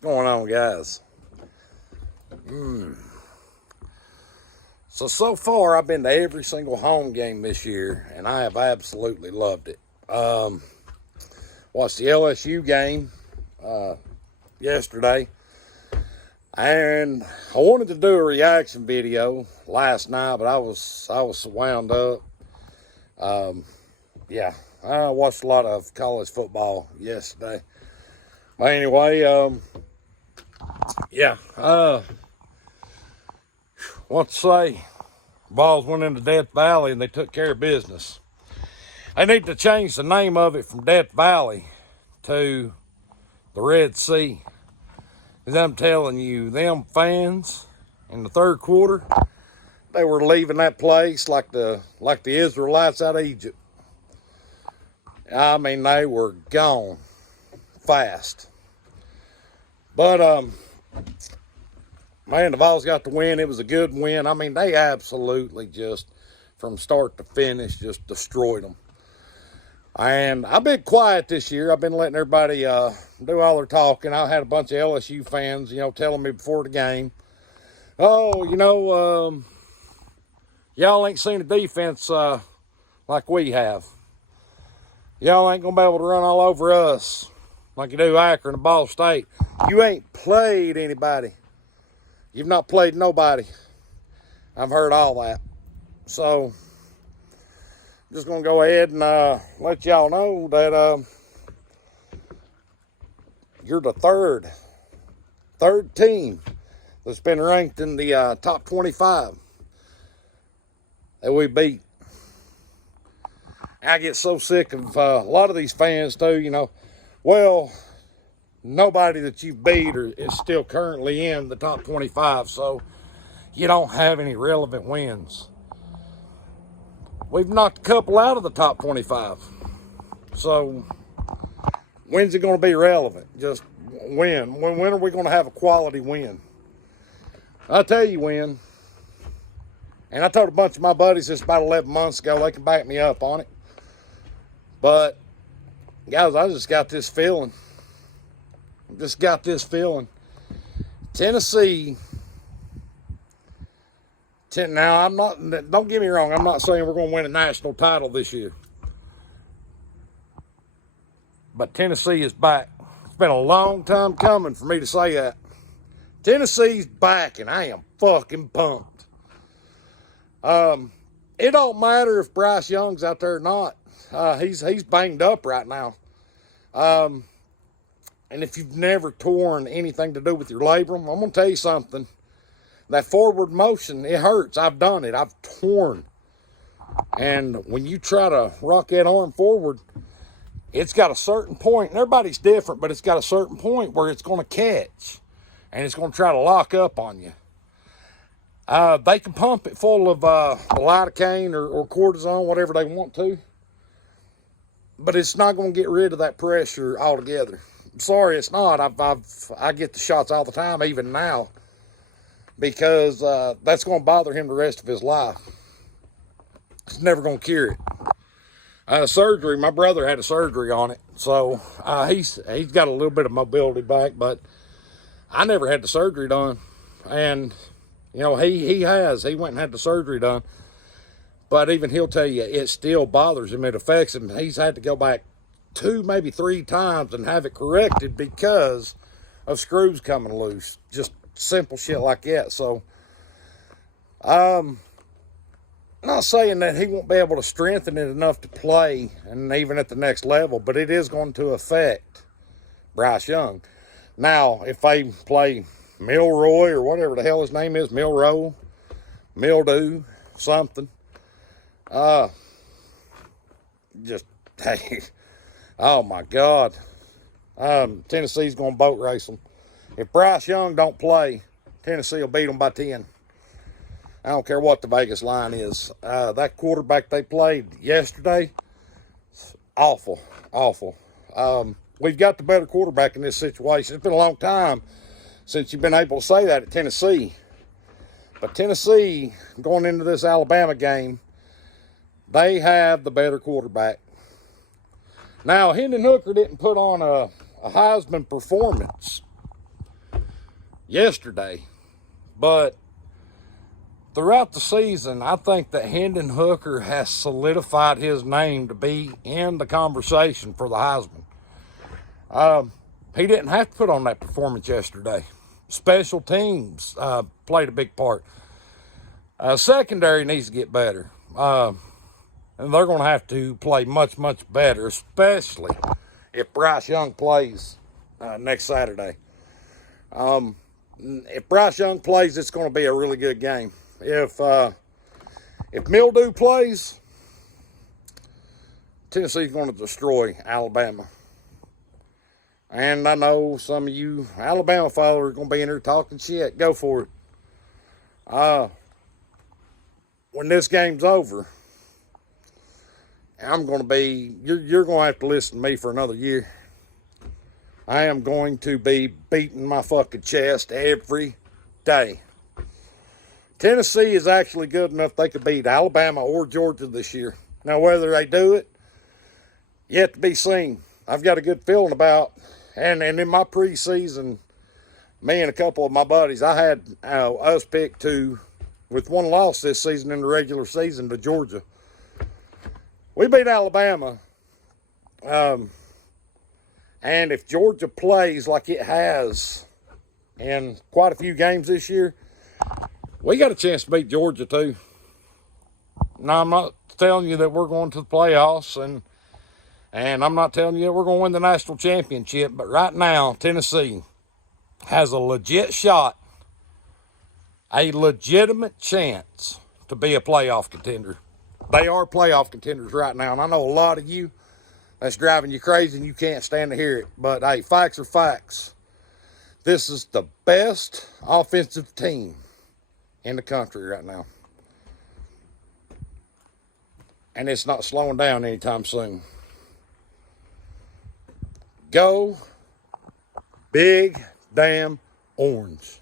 going on, guys? So far I've been to every single home game this year, and I have absolutely loved it. Watched the LSU game yesterday, and I wanted to do a reaction video last night, but I was wound up. Yeah, I watched a lot of college football yesterday. But anyway, what to say? Balls went into Death Valley and they took care of business. They need to change the name of it from Death Valley to the Red Sea. Because I'm telling you, them fans in the third quarter, they were leaving that place like the Israelites out of Egypt. I mean, they were gone fast. But man, the Vols got the win. It was a good win. I mean, they absolutely just, from start to finish, just destroyed them. And I've been quiet this year. I've been letting everybody do all their talking. I had a bunch of LSU fans, telling me before the game, y'all ain't seen a defense like we have. Y'all ain't going to be able to run all over us like you do Akron and Ball State. You ain't played anybody. You've not played nobody. I've heard all that. So, I'm just going to go ahead and let y'all know that you're the third team that's been ranked in the top 25 that we beat. I get so sick of a lot of these fans too, well, nobody that you beat is still currently in the top 25, so you don't have any relevant wins. We've knocked a couple out of the top 25, so when's it going to be relevant? Just when are we going to have a quality win? I'll tell you when, and I told a bunch of my buddies this about 11 months ago. They can back me up on it, but guys, I just got this feeling. Tennessee. Now, don't get me wrong, I'm not saying we're going to win a national title this year. But Tennessee is back. It's been a long time coming for me to say that. Tennessee's back, and I am fucking pumped. It don't matter if Bryce Young's out there or not. He's banged up right now. And if you've never torn anything to do with your labrum, I'm going to tell you something. That forward motion, it hurts. I've done it. I've torn. And when you try to rock that arm forward, it's got a certain point. And everybody's different, but it's got a certain point where it's going to catch. And it's going to try to lock up on you. They can pump it full of lidocaine or cortisone, whatever they want to. But it's not going to get rid of that pressure altogether. I'm sorry, it's not. I get the shots all the time, even now, because that's going to bother him the rest of his life. It's never going to cure it. Surgery, my brother had a surgery on it, so he's got a little bit of mobility back, but I never had the surgery done. And, he went and had the surgery done. But even he'll tell you, it still bothers him. It affects him. He's had to go back 2, maybe 3 times and have it corrected because of screws coming loose. Just simple shit like that. So, I'm not saying that he won't be able to strengthen it enough to play, and even at the next level, but it is going to affect Bryce Young. Now, if they play Milroy or whatever the hell his name is, Mildew, something, hey, oh my God. Tennessee's going to boat race them. If Bryce Young don't play, Tennessee will beat them by 10. I don't care what the Vegas line is. That quarterback they played yesterday, awful. We've got the better quarterback in this situation. It's been a long time since you've been able to say that at Tennessee. But Tennessee, going into this Alabama game, they have the better quarterback. Now, Hendon Hooker didn't put on a Heisman performance, yesterday. But throughout the season, I think that Hendon Hooker has solidified his name to be in the conversation for the Heisman. He didn't have to put on that performance yesterday. Special teams played a big part. Secondary needs to get better. And they're going to have to play much, much better, especially if Bryce Young plays next Saturday. If Bryce Young plays, it's going to be a really good game. If Mildew plays, Tennessee's going to destroy Alabama. And I know some of you Alabama followers are going to be in here talking shit. Go for it. When this game's over, I'm going to be, you're going to have to listen to me for another year. I am going to be beating my fucking chest every day. Tennessee is actually good enough they could beat Alabama or Georgia this year. Now, whether they do it, yet to be seen. I've got a good feeling about, and in my preseason, me and a couple of my buddies, I had us picked to, with one loss this season in the regular season, to Georgia. We beat Alabama. And if Georgia plays like it has in quite a few games this year, we got a chance to beat Georgia too. Now, I'm not telling you that we're going to the playoffs, and I'm not telling you that we're going to win the national championship, but right now, Tennessee has a legit shot, a legitimate chance to be a playoff contender. They are playoff contenders right now, and I know a lot of you, that's driving you crazy and you can't stand to hear it. But, hey, facts are facts. This is the best offensive team in the country right now. And it's not slowing down anytime soon. Go Big Damn Orange.